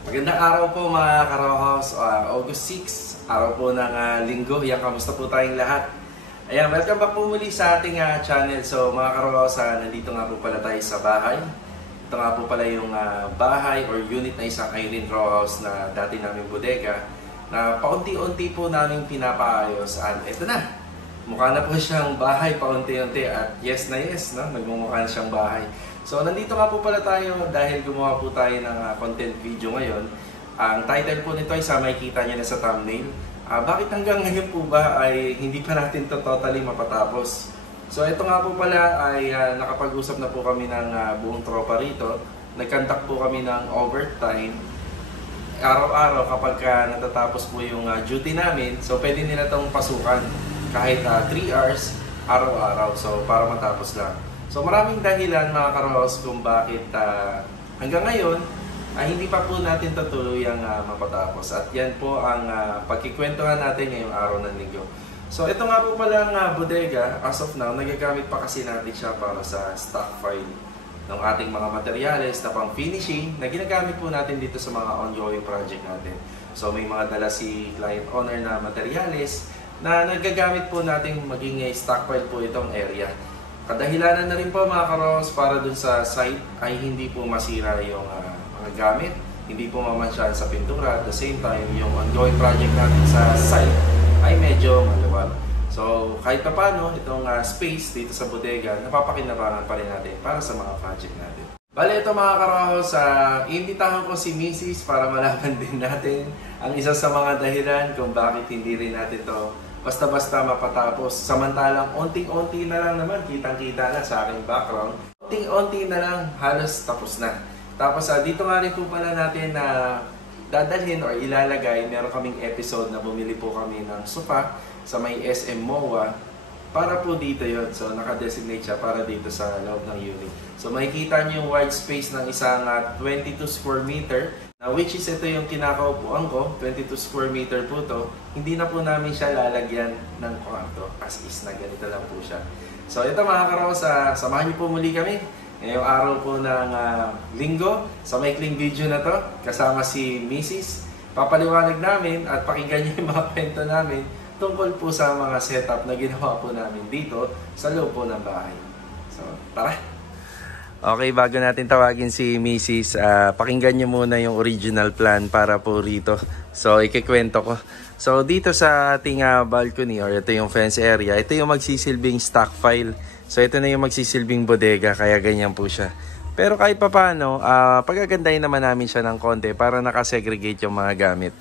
Magandang araw po mga Ka-Row-House. August 6, araw po ng linggo. Yan, kamusta po tayong lahat? Ayan, welcome back po muli sa ating channel. So mga Ka-Row-House, nandito nga po pala tayo sa bahay. Ito nga po pala yung bahay or unit na isang Irene Row House na dati namin bodega na paunti-unti po namin pinapaayos. At ito na, mukha na po siyang bahay paunti-unti at yes na yes, no? Nagmumukha na siyang bahay. So nandito nga po pala tayo dahil gumawa po tayo ng content video ngayon. Ang title po nito ay makikita niyo na sa thumbnail. Bakit hanggang ngayon po ba ay hindi pa natin to totally mapatapos? So ito nga po pala ay nakapag-usap na po kami ng buong tropa rito. Nag-conduct po kami ng overtime. Araw-araw kapag natatapos po yung duty namin, so pwede nila itong pasukan kahit 3 hours araw-araw. So para matapos lang. So maraming dahilan mga Ka-Row-House kung bakit hanggang ngayon ay hindi pa po natin tutuluyang mapatapos. At yan po ang pagkikwentuhan natin ngayong araw ng linggo. So ito nga po palang bodega, as of now, nagagamit pa kasi natin siya para sa stockpile ng ating mga materyales na pang finishing na ginagamit po natin dito sa mga ongoing project natin. So may mga dala si client owner na materyales na nagagamit po natin maging stockpile po itong area. Kadahilanan na rin po mga Ka-Row-House para dun sa site ay hindi po masira yung mga gamit, hindi po mamansyahan sa pintura. At the same time, yung ongoing project natin sa site ay medyo maluwag. So kahit pa paano, itong space dito sa bodega, napapakinabangan pa rin natin para sa mga project natin. Bale, ito mga Ka-Row-House, iimbitahan ko si Mrs. para malaman din natin ang isa sa mga dahilan kung bakit hindi rin natin to basta-basta mapatapos. Samantalang onting-onti na lang naman, kitang-kita na sa aking background. Onting-onti na lang, halos tapos na. Tapos dito nga rin po pala natin na dadalhin or ilalagay, meron kaming episode na bumili po kami ng sofa sa may SM MOA. Para po dito yon. So naka-designate siya para dito sa loob ng unit. So makikita niyo yung wide space ng isang 22 square meter. Which is ito yung kinakaupuan ko, 22 square meter po to. Hindi na po namin siya lalagyan ng kwarto, as is na ganito lang po siya. So ito mga Ka-Row-House, samahan niyo po muli kami ngayong araw po ng linggo sa maikling video na to kasama si Mrs. Papaliwanag namin at pakinggan niyo yung mga kwento namin tungkol po sa mga setup na ginawa po namin dito sa loob po ng bahay. So tara! Okay, bago natin tawagin si Mrs., pakinggan niyo muna yung original plan para po rito. So, ikikwento ko. So, dito sa ating balcony or ito yung fence area, ito yung magsisilbing stockpile. So, ito na yung magsisilbing bodega, kaya ganyan po siya. Pero kahit pa paano, pagagandahin naman namin siya ng konti para nakasegregate yung mga gamit.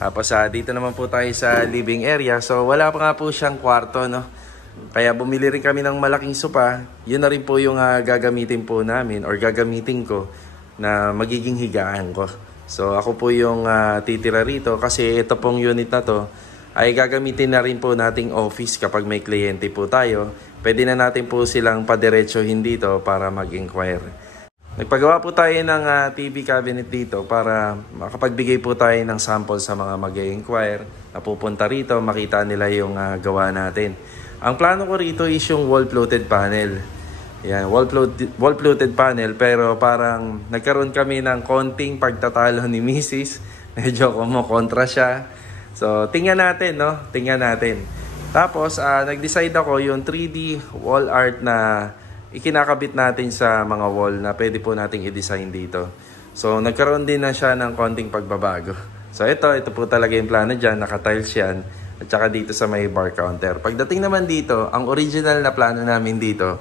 Tapos, dito naman po tayo sa living area. So, wala pa nga po siyang kwarto, no? Kaya bumili rin kami ng malaking sopa. Yun na rin po yung gagamitin po namin or gagamitin ko na magiging higaan ko. So ako po yung titira rito kasi ito pong unit na to ay gagamitin na rin po nating office kapag may kliyente po tayo. Pwede na natin po silang padiretsohin dito para mag-inquire. Nagpagawa po tayo ng TV cabinet dito para makapagbigay po tayo ng sample sa mga mag-inquire na pupunta rito, makita nila yung gawa natin. Ang plano ko rito is yung wall-floated panel. Yan, wall-floated panel pero parang nagkaroon kami ng konting pagtatalo ni Mrs. Medyo kumukontra siya. So, tingnan natin, no? Tingnan natin. Tapos, nag-decide ako yung 3D wall art na ikinakabit natin sa mga wall na pwede po nating i-design dito. So, nagkaroon din na siya ng konting pagbabago. So, ito po talaga yung plano dyan. Naka-tiles yan. At saka dito sa may bar counter. Pagdating naman dito, ang original na plano namin dito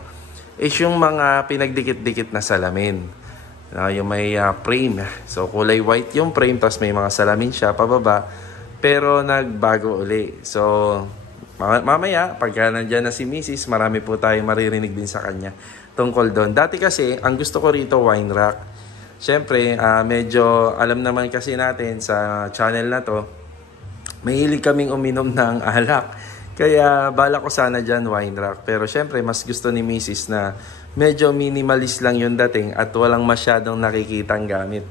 is yung mga pinagdikit-dikit na salamin. Yung may frame. So kulay white yung frame, tapos may mga salamin siya pababa. Pero nagbago uli. So mamaya, pagka nandyan na si Mrs., marami po tayong maririnig din sa kanya tungkol doon. Dati kasi, ang gusto ko rito, wine rack. Siyempre, medyo alam naman kasi natin sa channel na to, mahilig kaming uminom ng alak. Kaya bala ko sana dyan wine rack. Pero syempre mas gusto ni Mrs. na medyo minimalist lang yung dating at walang masyadong nakikitang gamit.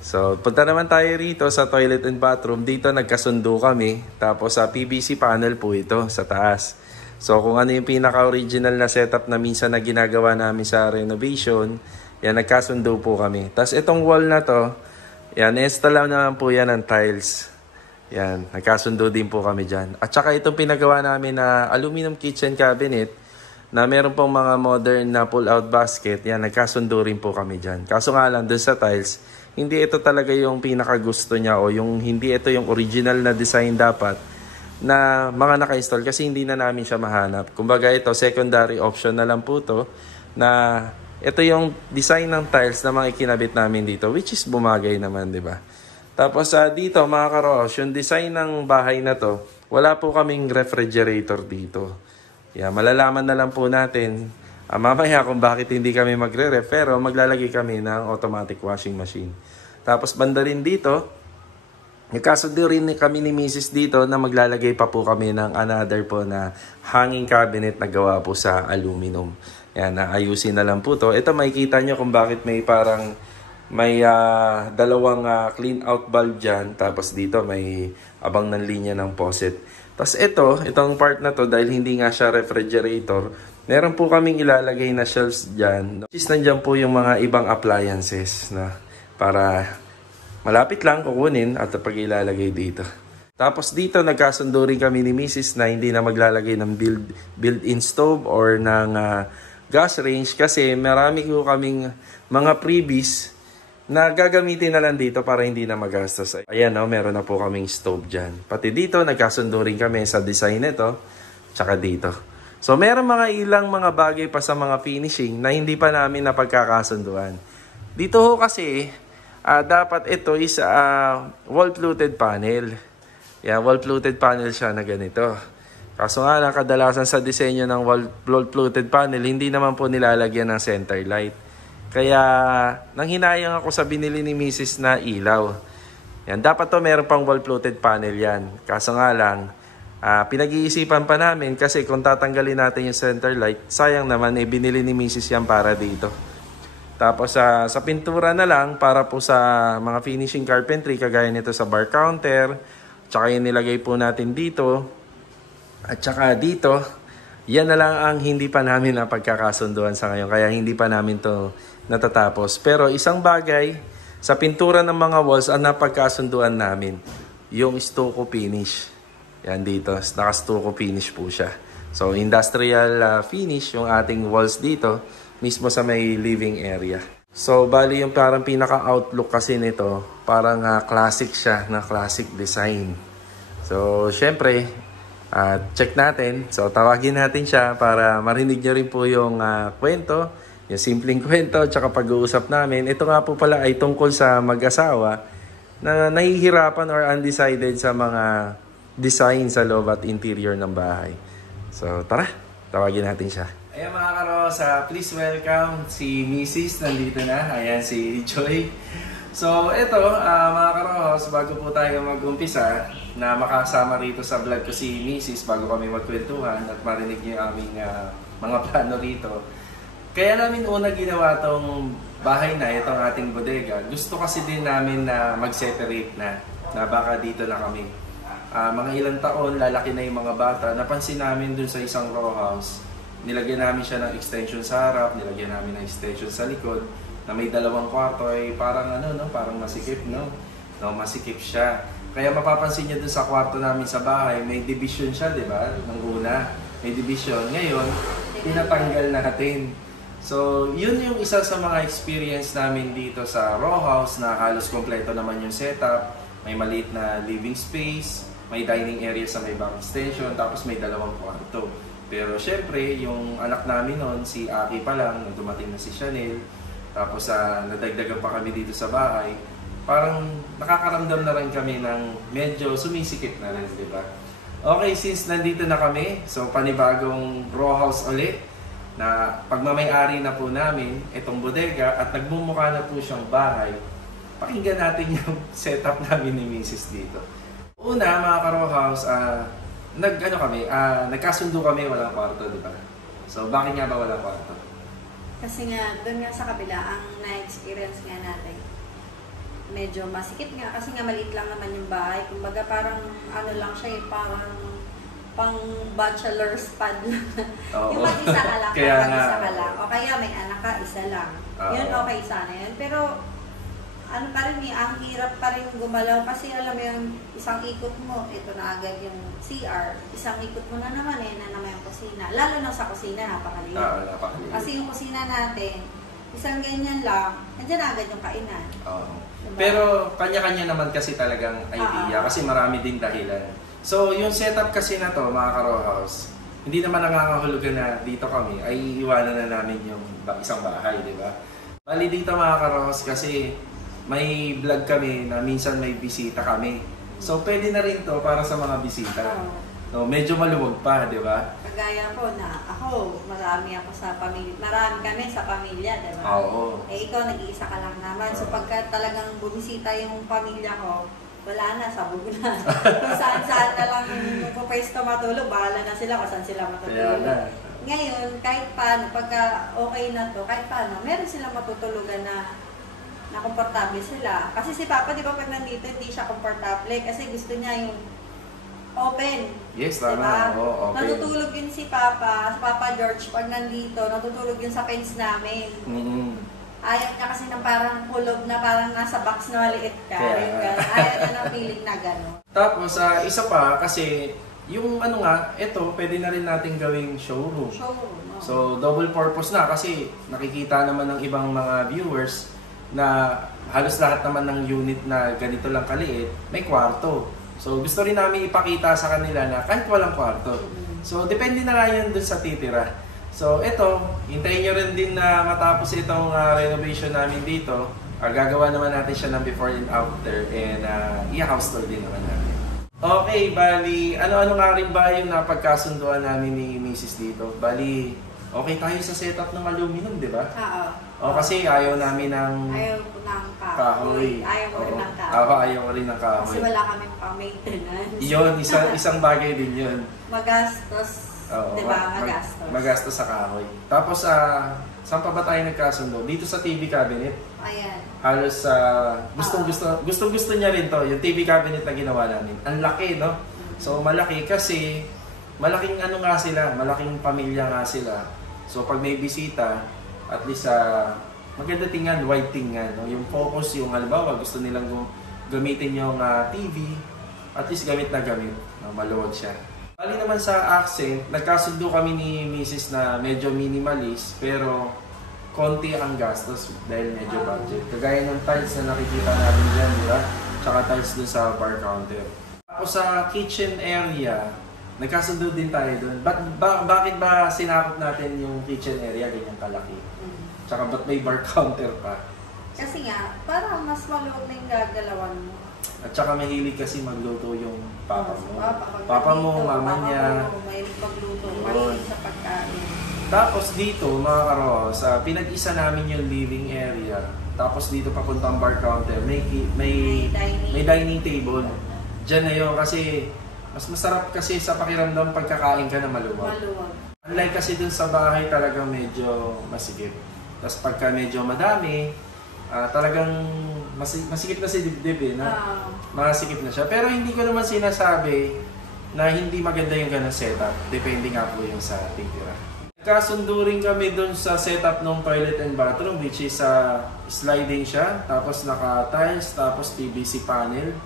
So punta naman tayo rito sa toilet and bathroom. Dito nagkasundo kami. Tapos sa PVC panel po ito sa taas. So kung ano yung pinaka-original na setup na minsan na ginagawa namin sa renovation, yan nagkasundo po kami. Tapos itong wall na to, Yan, install lang naman po yan ng tiles. Yan, nagkasundo din po kami dyan. At saka itong pinagawa namin na aluminum kitchen cabinet na meron pong mga modern na pull-out basket. Yan, nagkasundo rin po kami dyan. Kaso nga lang, dun sa tiles, hindi ito talaga yung pinakagusto niya o yung hindi ito yung original na design dapat na mga naka-install kasi hindi na namin siya mahanap. Kumbaga ito, secondary option na lang po to na ito yung design ng tiles na mga ikinabit namin dito, which is bumagay naman, di ba? Tapos dito mga karos, yung design ng bahay na to, wala po kaming refrigerator dito. Yeah, malalaman na lang po natin mamaya kung bakit hindi kami magre-ref, pero maglalagay kami ng automatic washing machine. Tapos banda rin dito, nagkasundo rin kami ni Mrs. dito na maglalagay pa po kami ng another po na hanging cabinet na gawa po sa aluminum. Yan, ayusin na lang po to. Ito makikita nyo kung bakit may parang may dalawang clean out valve dyan. Tapos dito may abang ng linya ng faucet. Tapos itong part na to dahil hindi nga siya refrigerator, meron po kaming ilalagay na shelves dyan. Is nandyan po yung mga ibang appliances na para malapit lang kukunin at pag ilalagay dito. Tapos dito nagkasundo rin kami ni Mrs. na hindi na maglalagay ng built-in stove or ng gas range kasi marami ko kaming mga freebies na gagamitin na lang dito para hindi na magastos. Ayan, meron na po kaming stove dyan. Pati dito nagkasundo rin kami sa design nito tsaka dito. So meron ilang mga bagay pa sa mga finishing na hindi pa namin napagkakasunduan. Dito ho kasi dapat ito is wall-fluted panel. Yan, wall-fluted panel siya na ganito. Kaso nga lang, kadalasan sa disenyo ng wall-fluted panel, hindi naman po nilalagyan ng center light. Kaya, nanghinayang ako sa binili ni Mrs. na ilaw. Yan, dapat to meron pang wall-fluted panel yan. Kaso nga lang, pinag-iisipan pa namin kasi kung tatanggalin natin yung center light, sayang naman, binili ni Mrs. yan para dito. Tapos sa pintura na lang, para po sa mga finishing carpentry, kagaya nito sa bar counter, tsaka yung nilagay po natin dito, at saka dito, yan na lang ang hindi pa namin napagkakasunduan sa ngayon. Kaya hindi pa namin to natatapos. Pero isang bagay, sa pintura ng mga walls, ang napagkasunduan namin, yung stucco finish. Yan dito, naka-stucco finish po siya. So industrial finish yung ating walls dito, mismo sa may living area. So bali yung parang pinaka-outlook kasi nito, parang classic siya, na classic design. So syempre, check natin. So, tawagin natin siya para marinig nyo rin po yung kwento, yung simpleng kwento, tsaka pag-uusap namin. Ito nga po pala ay tungkol sa mag-asawa na nahihirapan or undecided sa mga design sa loob at interior ng bahay. So, tara, tawagin natin siya. Ayan mga karos, please welcome si Mrs. Nandito na. Ayan si Joy. So, ito mga karos, bago po tayo mag-umpisa, na makasama rito sa vlog ko si Mrs. bago kami magkwentuhan at marinig niyo yung aming mga plano rito. Kaya namin una ginawa tong bahay na, itong ating bodega. Gusto kasi din namin na mag-separate na baka dito na kami. Mga ilang taon, lalaki na yung mga bata. Napansin namin dun sa isang row house, nilagyan namin siya ng extension sa harap, nilagyan namin ng extension sa likod, na may dalawang kwarto ay parang parang masikip, masikip siya. Kaya mapapansin niyo dun sa kwarto namin sa bahay, may division siya, di ba? Nang una, may division. Ngayon, tinatanggal natin. So, yun yung isa sa mga experience namin dito sa row house na halos kompleto naman yung setup. May maliit na living space, may dining area sa may back extension, tapos may dalawang kwarto. Pero syempre, yung anak namin noon, si Aki pa lang, nung dumating na si Chanel, tapos nadagdagan pa kami dito sa bahay, parang nakakaramdam na rin kami ng medyo sumisikip na rin, di ba? Okay, since nandito na kami, so panibagong row house ulit, na pagmamay-ari na po namin itong bodega at nagmumukha na po siyang bahay, pakinggan natin yung setup namin ni Mrs. dito. Una, mga ka-row house, nagkasundo kami, walang kwarto, di ba? So, bakit nga ba walang kwarto? Kasi nga, doon nga sa kabila, ang na-experience nga natin, medyo masikip nga kasi nga maliit lang naman yung bahay. Kumbaga parang lang siya, parang pang bachelor's pad lang. Yung mag-isa ka lang, mag-isa ka lang. O kaya may anak ka, isa lang. Yun okay sana yun. Pero ano pa rin ang hirap pa rin gumalaw kasi alam mo yung isang ikot mo, ito na agad yung CR, isang ikot mo na naman na naman yung kusina. Lalo na sa kusina, napakaliit. Napakaliit. Kasi yung kusina natin, isang ganyan lang, nandiyan na agad yung kainan. Diba? Pero kanya-kanya naman kasi talagang idea kasi marami din dahilan. So yung setup kasi na to mga ka-row house, hindi naman nangangahulugan na dito kami ay iiwanan na namin yung isang bahay, di ba? Bali dito mga ka-row house kasi may vlog kami na minsan may bisita kami. So pwede na rin to para sa mga bisita. No, medyo maluwag pa, di ba? Kagaya ko na ako, marami ako sa pamilya. Marami kami sa pamilya, di ba? Oo. Ikaw nag-iisa ka lang naman. So pagka talagang bumisita yung pamilya ko, wala na, sabog na. Kung saan-saan na lang kung pwesto matulog, bahala na sila kung saan sila matutulog. Ngayon, kahit paano, pagka okay na to, kahit paano, meron silang matutulugan na komportable sila. Kasi si Papa, di ba, pag nandito, hindi siya komportable kasi gusto niya yung open. Yes, tama. Diba? Okay. Natutulog yun si Papa George, pag nandito, natutulog yun sa fence namin. Ayaw niya kasi ng parang kulob na parang nasa box na maliit ka. Ayaw niya ng feeling na gano'n. Tapos, isa pa, kasi yung ano nga, ito, pwede na rin natin gawing showroom. So, double purpose na kasi nakikita naman ng ibang mga viewers na halos lahat naman ng unit na ganito lang kaliit, may kwarto. So gusto rin namin ipakita sa kanila na kahit walang kwarto. So depende na lang yun dun sa titira. So ito, hintayin nyo rin din na matapos itong renovation namin dito. Gagawa naman natin siya ng before and after and i-house tour din naman natin. Okay, bali, ano-ano nga rin ba yung napagkasunduan namin ni Mrs. dito? Bali, okay tayo sa setup ng aluminum, di ba? O kasi ayaw namin ng ayaw ko ng kahoy. Ayaw ko rin ng kahoy. Ayaw ko rin ng kahoy. Kasi wala kami pang-maintenance. Yun, isang bagay din yun. Magastos. Diba? Magastos sa kahoy. Tapos, saan pa ba tayo nagkasundo? Dito sa TV cabinet. Ayan. Halos, gusto niya rin to, yung TV cabinet na ginawa namin. Ang laki, no? So, malaki kasi, malaking ano nga sila, malaking pamilya nga sila. So, pag may bisita, at least maganda tingnan, wide tingnan. No? Yung focus, yung halimbawa, gusto nilang gamitin yung TV, at least gamit na gamit. No? Maluwag siya. Bali naman sa accent, nagkasundo kami ni Mrs. na medyo minimalist, pero konti ang gastos dahil medyo budget. Kagaya ng tiles na nakikita natin dyan, di ba? Tsaka tiles dun sa bar counter. Tapos sa kitchen area, nagkasundo din tayo doon. Bakit ba sinakop natin yung kitchen area ganyan kalaki? Tsaka ba't may bar counter pa? Kasi nga, para mas maluwag na yung gagalawan mo. At saka mahilig kasi magluto yung papa mo. Papa mo, mama niya. Mahilig magluto, mahilig sa pagkain. Tapos dito, mga karos, pinag-isa namin yung living area. Tapos dito papuntang bar counter, may dining table. Diyan na yun kasi mas masarap kasi sa pakiramdam pagkakain ka na maluwag. Unlike kasi dun sa bahay talagang medyo masikip. Tapos pagka medyo madami, talagang masikip na si dibdib eh, no? Masikip na siya. Pero hindi ko naman sinasabi na hindi maganda yung ganang setup. Depende nga po yung sa titira. Kasundo rin kami dun sa setup ng toilet and bathroom which is sliding siya, tapos naka-tiles, tapos PVC panel.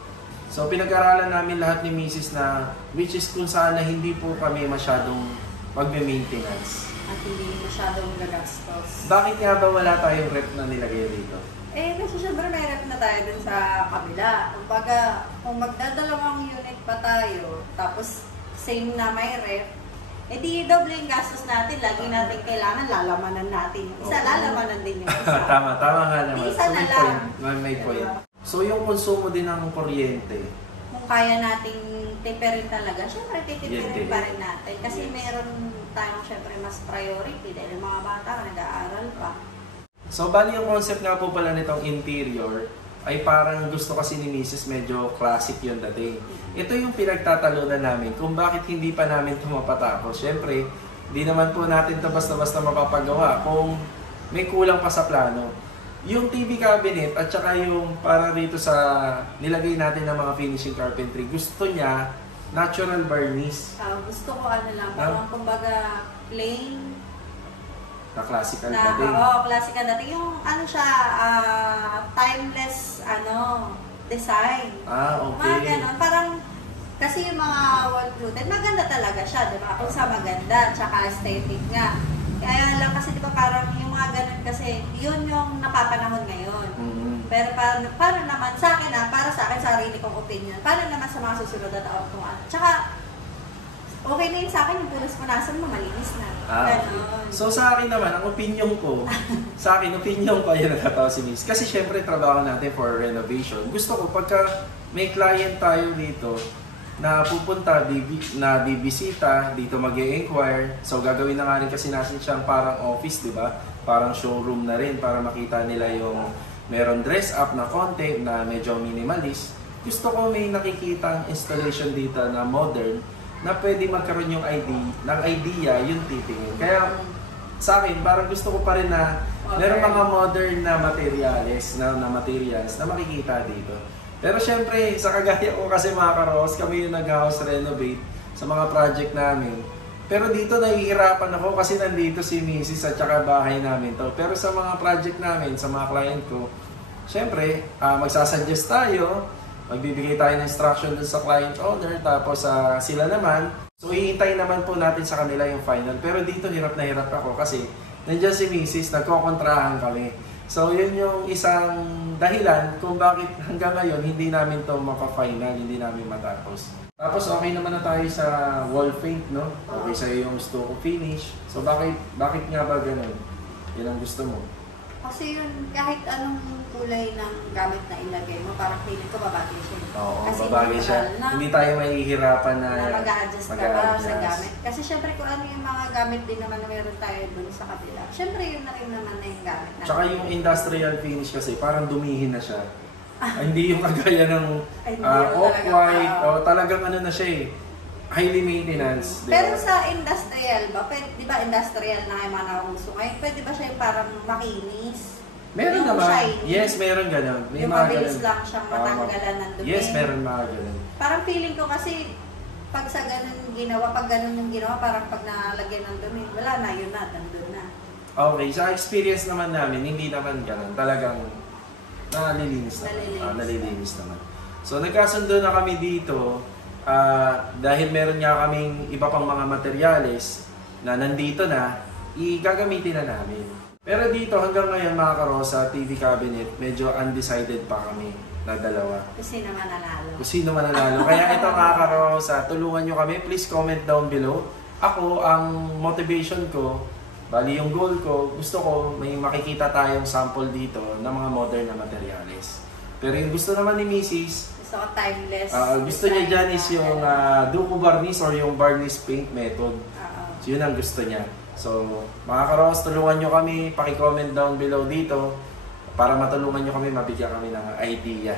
So pinag-aralan namin lahat ni Mrs. na which is kung saan na hindi po kami masyadong magme-maintenance. At hindi masyadong gagastos. Bakit nga ba wala tayong rep na nilagay dito? Kasi syempre may rep na tayo dun sa kabila. Kumbaga, kung magdadalawang unit pa tayo, tapos same na may rep, di doble yung gastos natin. Lagi natin kailangan lalamanan natin. Isa lalamanan din yung isa. Tama nga naman. Isa na lang. May point. So yung konsumo din ng kuryente, kung kaya nating tipirin talaga, syempre titipirin pa rin natin. Kasi meron tayong syempre mas priority dahil mga bata nag-aaral pa. So bali yung concept nga po pala nitong interior ay parang gusto kasi ni Mrs. medyo classic yung dating. Ito yung pinagtatalunan namin kung bakit hindi pa namin ito mapatapos. Syempre, di naman po natin ito basta-basta mapapagawa kung may kulang pa sa plano. Yung TV cabinet at saka yung para rito sa nilagay natin ng mga finishing carpentry, gusto niya natural varnish. Gusto ko lang, parang kumbaga plain na classical dating. Classical dating. Yung siya, timeless design. Okay. Mga ganon. Parang, kasi yung mga wall fluted, maganda talaga siya, di ba? Kung sa maganda, tsaka aesthetic nga. Kaya lang kasi, di ba, parang yung mga ganon kasi, yun yung napapanahon ngayon. Pero para naman, sa akin para sa akin, sarili kong opinion, para naman sa mga susunod na taon kung ano. Tsaka, okay na yun sa akin, yung punas-punasan mo, malinis na. Ganon. So sa akin naman, ang opinion ko, ayun natatawa si Miss. Kasi syempre, trabaho natin for renovation. Gusto ko, pagka may client tayo dito, na pupunta, na bibisita, dito mag-e-inquire. So gagawin na nga rin kasi natin siyang parang office, di ba? Parang showroom na rin para makita nila yung meron dress up na konti, na medyo minimalist. Gusto ko may nakikita installation dito na modern, na pwede magkaroon yung idea, yung titingin. Kaya sa akin, parang gusto ko pa rin na meron mga modern na materials na makikita dito. Pero syempre, sa kagaya ko kasi mga karos, kami yung nag-house renovate sa mga project namin. Pero dito nahihirapan ako kasi nandito si Mrs. at saka bahay namin to. Pero sa mga project namin, sa mga client ko, syempre, magsasuggest tayo, magbibigay tayo ng instruction dun sa client owner, tapos sila naman. So iintay naman po natin sa kanila yung final. Pero dito hirap na hirap ako kasi nandiyan si Mrs. nagkokontrahan kami. So yun yung isang dahilan kung bakit hanggang ngayon hindi namin to mapa-final, hindi namin matapos. Tapos okay naman na tayo sa wall paint, no? Okay sa'yo yung gusto ko finish. So bakit nga ba ganun? Yan ang gusto mo? Kasi yun, kahit anong kulay ng gamit na ilagay mo, parang feeling ko babagay siya. Oo, kasi babagay siya. Hindi tayo mahihirapan na mag-a-adjust ka ba sa gamit. Kasi syempre kung ano yung mga gamit din naman na meron tayo dun sa kabila, syempre yun na rin naman na yung gamit natin. Tsaka yung industrial finish kasi parang dumihin na siya. Hindi yung kagaya ng off-white. Talagang ano na siya eh. Highly maintenance. Pero sa industrial ba, di ba industrial na yung mga nauso ngayon, pwede ba siya yung parang makinis? Meron yung naman. shiny? Yes, meron ganun. May yung mga mabilis ganun. lang siyang matanggalan ng dumi. Yes, meron mga ganun. Parang feeling ko kasi, pag sa ganun ginawa, pag ganun yung ginawa, parang pag nalagyan ng dumi, wala na, yun na, nandun na. Okay, sa experience naman namin, hindi naman ganun. Talagang nalilinis naman. Nalilinis naman. So nagkasundo na kami dito. Dahil meron nga kaming iba pang mga materyales na nandito na, igagamitin na namin. Pero dito hanggang ngayon mga karosa, TV cabinet, medyo undecided pa kami na dalawa. Kung sino mananalo. Kung sino mananalo. Kaya ito mga karosa, tulungan nyo kami. Please comment down below. Ako, ang motivation ko, bali yung goal ko, gusto ko may makikita tayong sample dito ng mga modern na materyales. Pero yung gusto naman ni Mrs., gusto ko timeless. Gusto niya dyan is yung Duco varnish or yung varnish paint method. So yun ang gusto niya. So mga karos, tulungan nyo kami, paki-comment down below dito para matulungan nyo kami, mabigyan kami ng idea.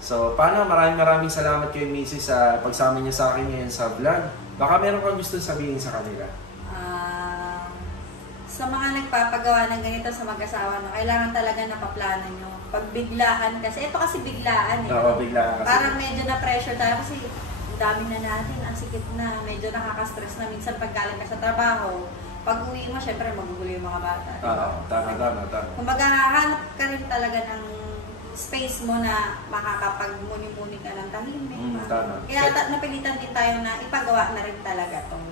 So paano, maraming salamat kay Mrs. sa pagsama niya sa akin ngayon sa vlog. Baka meron kang gusto sabihin sa kanila. Sa mga nagpapagawa ng ganito sa mag-asawa, no, kailangan talaga napaplano nyo. Pag biglaan, kasi ito kasi biglaan eh. Oo, biglaan kasi. Parang medyo na-pressure tayo kasi ang dami na natin, ang sikip na, medyo nakaka-stress na minsan pag galing ka sa trabaho. Pag uwi mo, syempre magugulo yung mga bata. Tama. Kung maghahanap ka rin talaga ng space mo na makakapag-muni-muni ka ng tahimik. Tama. Kaya napilitan din tayo na ipagawa na rin talaga itong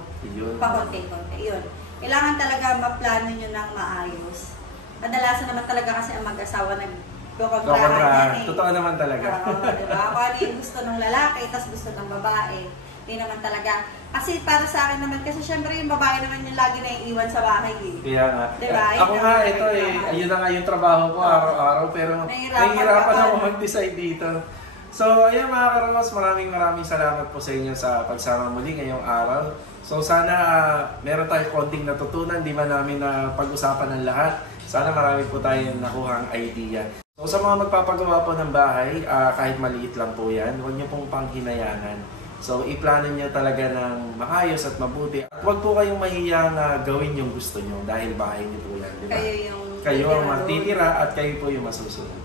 pakonti-konti. Yun. Kailangan talaga maplano nyo ng maayos. Kadalasan naman talaga kasi ang mag-asawa nag-kontrahan yan eh. Totoo naman talaga. Diba? Kung ano yung gusto ng lalaki, tas gusto ng babae. Hindi naman talaga. Kasi para sa akin naman, kasi syempre yung babae naman yung lagi na iiwan sa bahay eh. Kaya nga. Diba? Ako nga, ito eh, ayun na nga yung trabaho ko araw-araw, pero nahihirapan ako mag-decide dito. So, ayun mga karamos, maraming salamat po sa inyo sa pagsama muli ngayong araw. So, sana meron tayong konting natutunan, di man namin na pag-usapan ng lahat. Sana marami po tayong nakuhang idea. So, sa mga magpapagawa po ng bahay, kahit maliit lang po yan, huwag niyo pong panghinayangan. So, iplano niyo talaga ng maayos at mabuti. At huwag po kayong mahiyang gawin yung gusto niyo dahil bahay niyo po yan, di ba? Kayo ang matitira at kayo po yung masusunod.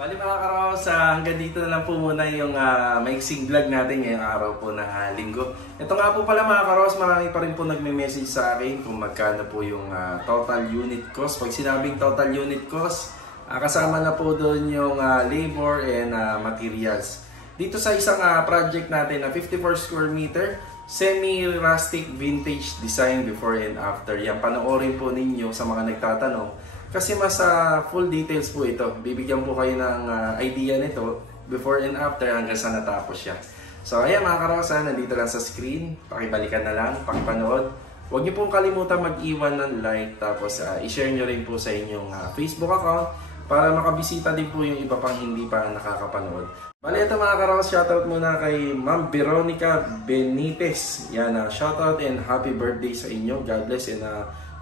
Bali mga karos, hanggang dito na lang po muna yung maiksing vlog natin ngayong araw po ng linggo. Ito nga po pala mga karos, marami pa rin po nagme-message sa akin kung magkano po yung total unit cost. Pag sinabing total unit cost, Kasama na po doon yung labor and materials. Dito sa isang project natin na 54 square meter, semi-rustic vintage design before and after. Yan, panoorin po ninyo sa mga nagtatanong. Kasi mas full details po ito. Bibigyan po kayo ng idea nito before and after hanggang sa natapos siya. So ayan mga karosa, nandito lang sa screen. Pakibalikan na lang, pakipanood. Huwag niyo pong kalimutan mag-iwan ng like. Tapos i-share nyo rin po sa inyong Facebook account para makabisita din po yung iba pang hindi pa nakakapanood. Bale, ito mga karosa, shoutout muna kay Ma'am Veronica Benitez. Yan, shoutout and happy birthday sa inyo. God bless and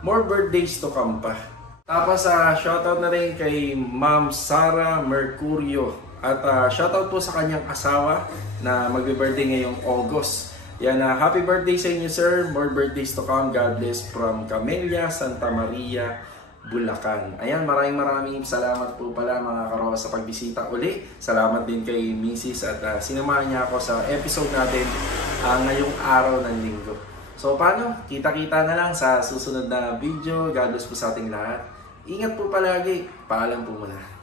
more birthdays to come pa. Tapos shoutout na rin kay Ma'am Sara Mercurio. At shoutout po sa kanyang asawa na magbe-birthday ngayong August. Yan, happy birthday sa inyo sir. More birthdays to come. God bless from Camellia, Santa Maria, Bulacan. Ayan, maraming salamat po pala mga karosa sa pagbisita uli. Salamat din kay Mrs. at sinamahan niya ako sa episode natin ngayong araw ng linggo. So paano? Kita-kita na lang sa susunod na video. God bless po sa ating lahat. Ingat po palagi. Paalam po muna.